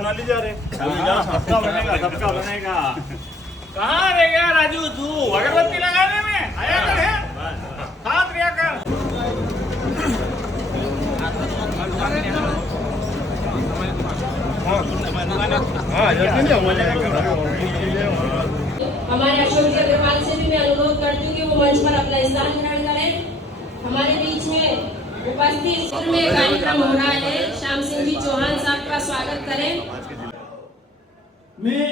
बना लीजिए। अरे सबका बनेगा, सबका बनेगा। कहाँ रह गया राजू तू? अगरबत्ती लगाने में आया कर है, साथ रिया कर। हमारे अशोक जी अग्रवाल से भी मैं अनुरोध करती हूँ कि वो मंच पर अपना स्थान ग्रहण करें। हमारे बीच में उपस्थित में कार्यक्रम हो रहा है, श्याम सिंह जी चौहान साहब का स्वागत करें। मैं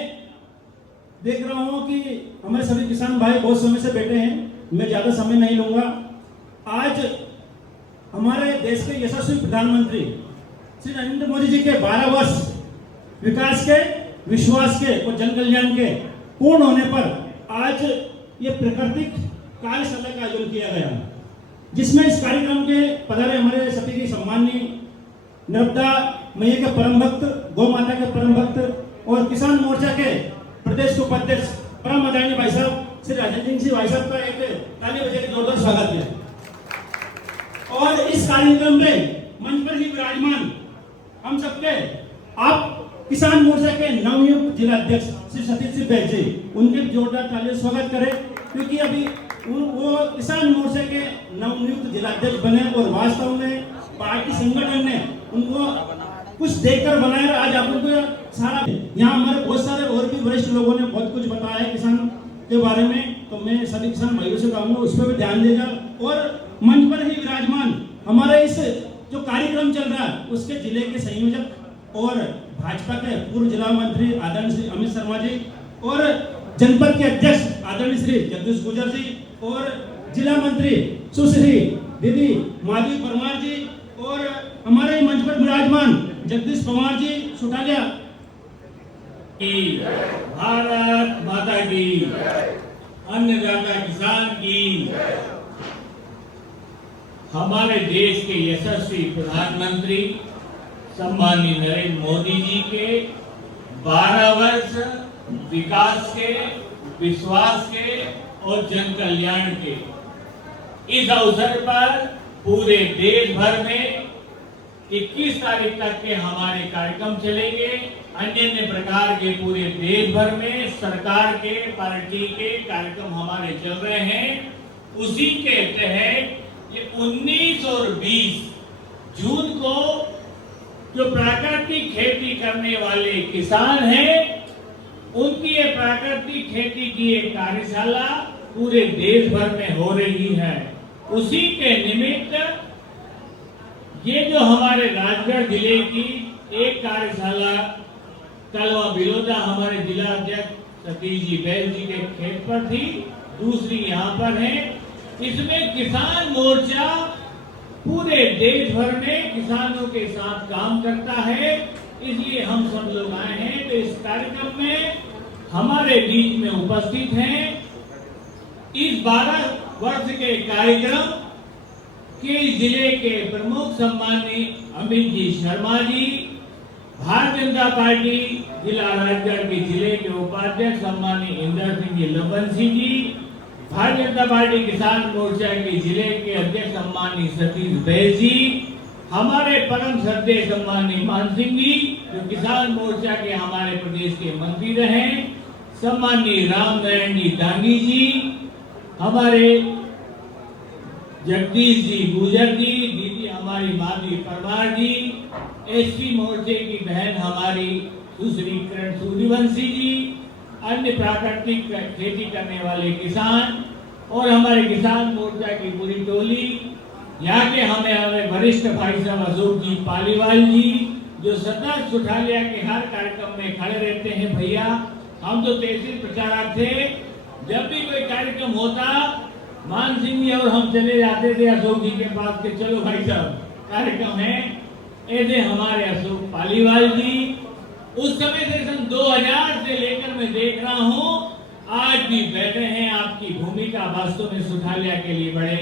देख रहा हूँ कि हमारे सभी किसान भाई बहुत समय से बैठे हैं, मैं ज्यादा समय नहीं लूंगा। आज हमारे देश के यशस्वी प्रधानमंत्री श्री नरेंद्र मोदी जी के 12 वर्ष विकास के, विश्वास के और जन कल्याण के पूर्ण होने पर आज ये प्राकृतिक कार्यशाला का आयोजन किया गया, जिसमें इस कार्यक्रम के पधारे हमारे सभी की सम्माननीय नर्मदा मैया के परम भक्त, गौ माता के परम भक्त और किसान मोर्चा के प्रदेश उपाध्यक्ष परम आदरणीय भाई साहब श्री राजेंद्र सिंह भाई साहब का एक ताली बजा के जोरदार स्वागत किया। और इस कार्यक्रम में मंच पर ही विराजमान हम सबके आप किसान मोर्चा के नवनियुक्त जिला अध्यक्ष श्री सतीश सिंह बैल जी, उनके जोरदार तालियों से स्वागत करें, क्योंकि अभी वो किसान मोर्चा के नवनियुक्त जिला अध्यक्ष बने और वास्तव में पार्टी संगठन ने उनको कुछ देखकर बनाया। आज आप उनको सारा यहाँ हमारे बहुत सारे और भी वरिष्ठ लोगों ने बहुत कुछ बताया है किसान के बारे में, तो मैं सभी किसान भाइयों से कहूँगा उस पर भी ध्यान देगा। और मंच पर ही विराजमान हमारा इस जो कार्यक्रम चल रहा है उसके जिले के संयोजक और भाजपा के पूर्व जिला मंत्री आदरणीय श्री अमित शर्मा जी और जनपद के अध्यक्ष आदरणीय श्री जगदीश गुजर जी और जिला मंत्री सुश्री दीदी माधवी परमार जी और हमारे मंच पर विराजमान जगदीश पवार जी सुटालिया। भारत माता की, अन्नदाता किसान की। हमारे देश के यशस्वी प्रधानमंत्री सम्माननीय नरेंद्र मोदी जी के 12 वर्ष विकास के, विश्वास के और जन कल्याण के इस अवसर पर पूरे देश भर में 21 तारीख तक के हमारे कार्यक्रम चलेंगे। अन्य प्रकार के पूरे देश भर में सरकार के, पार्टी के कार्यक्रम हमारे चल रहे हैं। उसी के तहत ये 19 और 20 जून को जो प्राकृतिक खेती करने वाले किसान हैं, उनकी ये प्राकृतिक खेती की एक कार्यशाला पूरे देश भर में हो रही है। उसी के निमित्त ये जो हमारे राजगढ़ जिले की एक कार्यशाला कलवा बिलोदा हमारे जिला अध्यक्ष सतीश जी बैल जी के खेत पर थी, दूसरी यहाँ पर है। इसमें किसान मोर्चा पूरे देश भर में किसानों के साथ काम करता है, इसलिए हम सब लोग आए हैं। तो इस कार्यक्रम में हमारे बीच में उपस्थित हैं इस 12 वर्ष के कार्यक्रम के जिले के प्रमुख सम्माननीय अमित जी शर्मा जी, भारतीय जनता पार्टी जिला राजगढ़ के जिले के उपाध्यक्ष सम्माननीय इंदर सिंह जी लबंसी जी, भारतीय जनता पार्टी किसान मोर्चा के जिले के अध्यक्ष सम्माननीय सतीश बैल जी, हमारे परम श्रद्धेय सम्माननीय मान सिंह जी जो किसान मोर्चा के हमारे प्रदेश के मंत्री रहे, सम्माननीय राम नारायण जी दांगी जी, हमारे जगदीश जी गुजर जी, दीदी हमारी माधवी परमार जी, एसपी मोर्चे की बहन हमारी सुश्री किरण सूर्यवंशी जी, अन्य प्राकृतिक खेती करने वाले किसान और हमारे किसान मोर्चा की पूरी टोली, यहाँ के हमें वरिष्ठ भाई साहब अशोक जी पालीवाल जी जो सतत सुठालिया के हर कार्यक्रम में खड़े रहते हैं। भैया हम तो तहसील प्रचारक थे, जब भी कोई कार्यक्रम होता मान सिंह जी और हम चले जाते थे अशोक जी के पास के चलो भाई साहब कार्यक्रम है। ऐसे हमारे अशोक पालीवाल जी उस समय से सन 2000 से लेकर मैं देख रहा हूँ आज भी बैठे हैं। आपकी भूमिका वास्तव में सुठालिया के लिए बड़े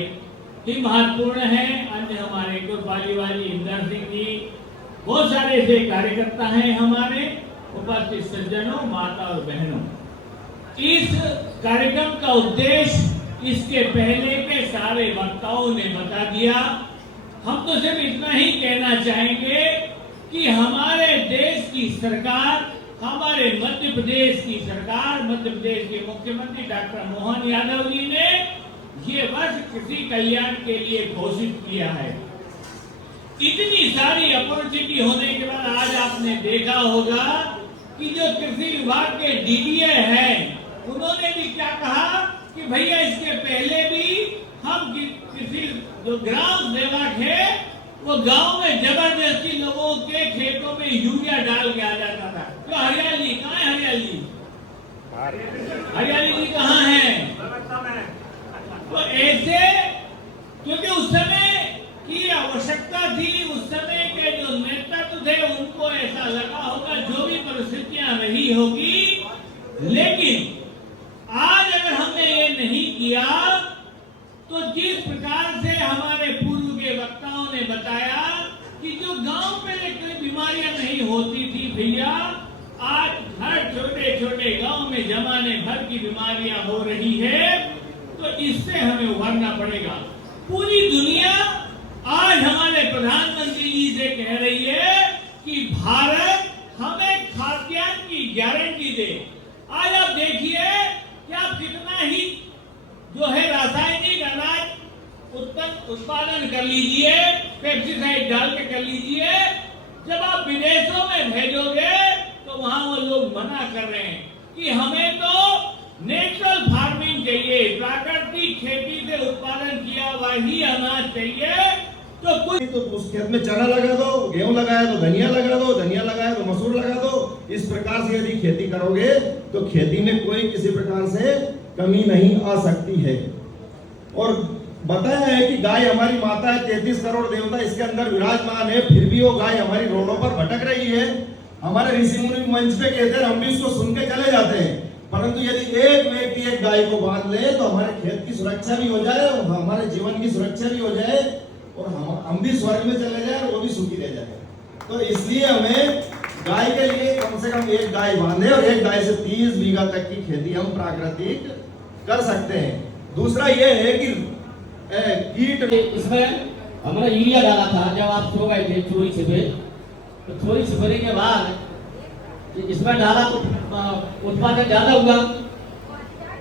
ही महत्वपूर्ण है। अन्य हमारे पालीवाल जी, इंदर सिंह जी, बहुत सारे ऐसे कार्यकर्ता हैं हमारे उपस्थित सज्जनों, माता और बहनों। इस कार्यक्रम का उद्देश्य इसके पहले के सारे वक्ताओं ने बता दिया। हम तो सिर्फ इतना ही कहना चाहेंगे कि हमारे देश की सरकार, हमारे मध्य प्रदेश की सरकार, मध्य प्रदेश के मुख्यमंत्री डॉक्टर मोहन यादव जी ने ये वर्ष कृषि कल्याण के लिए घोषित किया है। इतनी सारी अपॉर्चुनिटी होने के बाद आज आपने देखा होगा कि जो कृषि विभाग के डीडीए हैं, उन्होंने भी क्या कहा कि भैया इसके पहले भी हम किसी जो ग्राम सेवक है वो गांव में जबरदस्ती लोगों के खेतों में यूरिया डाल के आ जाता था। तो हरियाली कहाँ है? हरियाली कहाँ है? तो ऐसे, क्योंकि उस समय की आवश्यकता थी, उस समय के जो नेतृत्व थे उनको ऐसा लगा होगा जो भी परिस्थितियां रही होगी, लेकिन आज अगर हमने ये नहीं किया तो जिस प्रकार से हमारे पूर्व के वक्ताओं ने बताया कि जो गांव में कोई बीमारियां नहीं होती थी भैया, आज हर छोटे छोटे गांव में जमाने भर की बीमारियां हो रही है। तो इससे हमें उभरना पड़ेगा। पूरी दुनिया आज हमारे प्रधानमंत्री जी से कह रही है कि भारत हमें खाद्यान्न की गारंटी दे। आज आप देखिए कि आप कितना ही जो है रासायनिक अनाज उत्पादन कर लीजिए, पेस्टिसाइड डाल के कर लीजिए, जब आप विदेशों में भेजोगे तो वहां वो लोग मना कर रहे हैं कि हमें तो नेचुरल फार्मिंग चाहिए, प्राकृतिक खेती से उत्पादन किया हुआ ही अनाज चाहिए। तो उस खेत में चना लगा दो, गेहूं लगाया तो धनिया लगा दो, धनिया लगाया तो मसूर लगा दो। इस प्रकार से यदि खेती करोगे तो खेती में कोई किसी प्रकार से कमी नहीं आ सकती है। और बताया है कि गाय हमारी माता है, 33 करोड़ देवता इसके अंदर विराजमान है, फिर भी वो गाय हमारी रोडों पर भटक रही है। हमारे ऋषि मुनि मंच पे कहते हैं, हम भी इसको सुन के चले जाते हैं, परंतु यदि एक व्यक्ति एक गाय को बांध ले तो हमारे खेत की सुरक्षा भी हो जाए, हमारे जीवन की सुरक्षा भी हो जाए, और हम भी स्वर्ग में चले जाए और वो भी सुखी रह जाए। तो इसलिए हमें गाय के लिए कम से कम एक गाय बांधे और एक गाय से 30 बीघा तक की खेती हम प्राकृतिक कर सकते हैं। दूसरा ये है कि कीट, इसमें हमने यूरिया डाला था जब आप सो गए थे चोरी छिपे, तो चोरी छिपने के बाद इसमें डाला तो उत्पादन ज्यादा हुआ।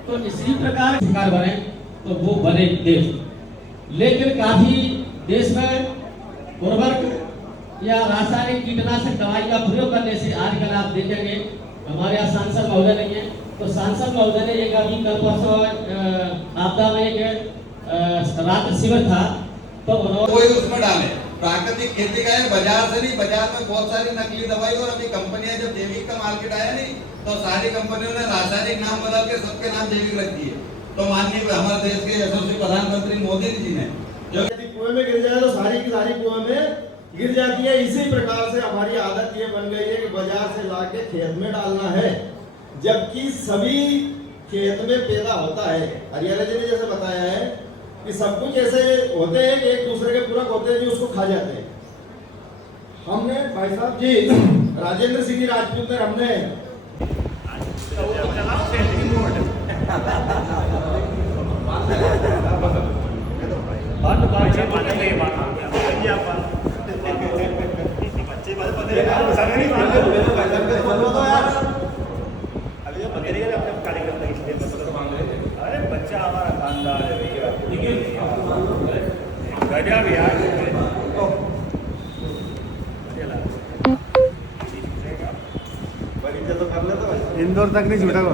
तो इसी प्रकार सरकार बने तो वो बने देश, लेकिन काफी देश में उर्वरक या रासायनिक कीटनाशक दवाई का प्रयोग करने से आजकल आप देखेंगे हमारे यहाँ सांसद महोदय नहीं है, तो सांसद महोदय ने एक अभी कल परसों आपदा में एक रात शिविर था, तो उन्होंने उसमें डाले प्राकृतिक खेती का है, बाजार से नहीं। बाजार में बहुत सारी नकली दवाई, और अभी कंपनियां जब जैविक का मार्केट आया नहीं तो सारी कंपनियों ने रासायनिक नाम बदल के सबके नाम जैविक रख दिए। तो माननीय हमारे देश के यशस्वी प्रधानमंत्री मोदी जी ने जो कुएं में गिर जाए तो सारी की सारी कुएं में गिर जाती है। इसी प्रकार से हमारी आदत ये बन गई है कि बाजार से लाके खेत में डालना है, जबकि सभी खेत में पैदा होता है। हरियाणा जी ने जैसे बताया है कि सब कुछ ऐसे होते हैं कि एक दूसरे के पूरक होते हैं, जो उसको खा जाते हैं। हमने भाई साहब जी राजेंद्र सिंह जी राजपूत ने हमने अरे बच्चा हमारा खानदार है भैया, गजब यार। परिचय तो कर लेते, इंदौर तक नहीं छूटा वो।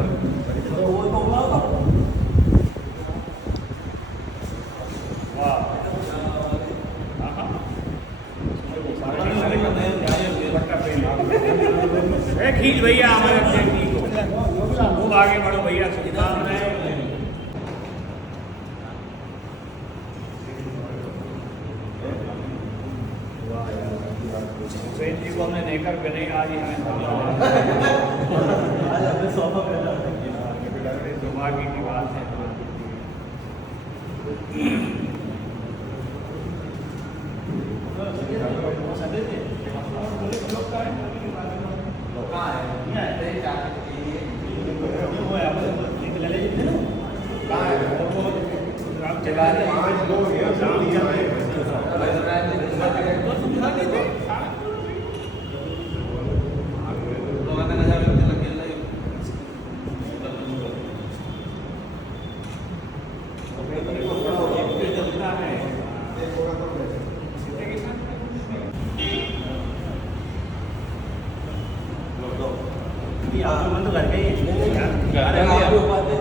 खींच भैया हमारे खूब आगे बढ़ो भैया, शुभकामनाएं। जी को हमने देखकर बने आज दुर्भाग्य की बात है।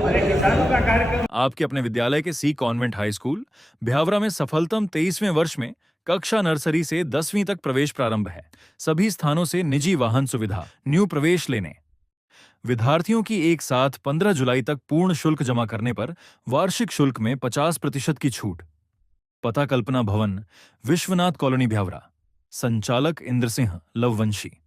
अरे किसानों का कार्यक्रम आपके अपने विद्यालय के सी कॉन्वेंट हाई स्कूल भ्यावरा में सफलतम 23वें वर्ष में कक्षा नर्सरी से 10वीं तक प्रवेश प्रारंभ है। सभी स्थानों से निजी वाहन सुविधा, न्यू प्रवेश लेने। विद्यार्थियों की एक साथ 15 जुलाई तक पूर्ण शुल्क जमा करने पर वार्षिक शुल्क में 50% की छूट। पता कल्पना भवन, विश्वनाथ कॉलोनी, भ्यावरा। संचालक इंद्र सिंह लववंशी।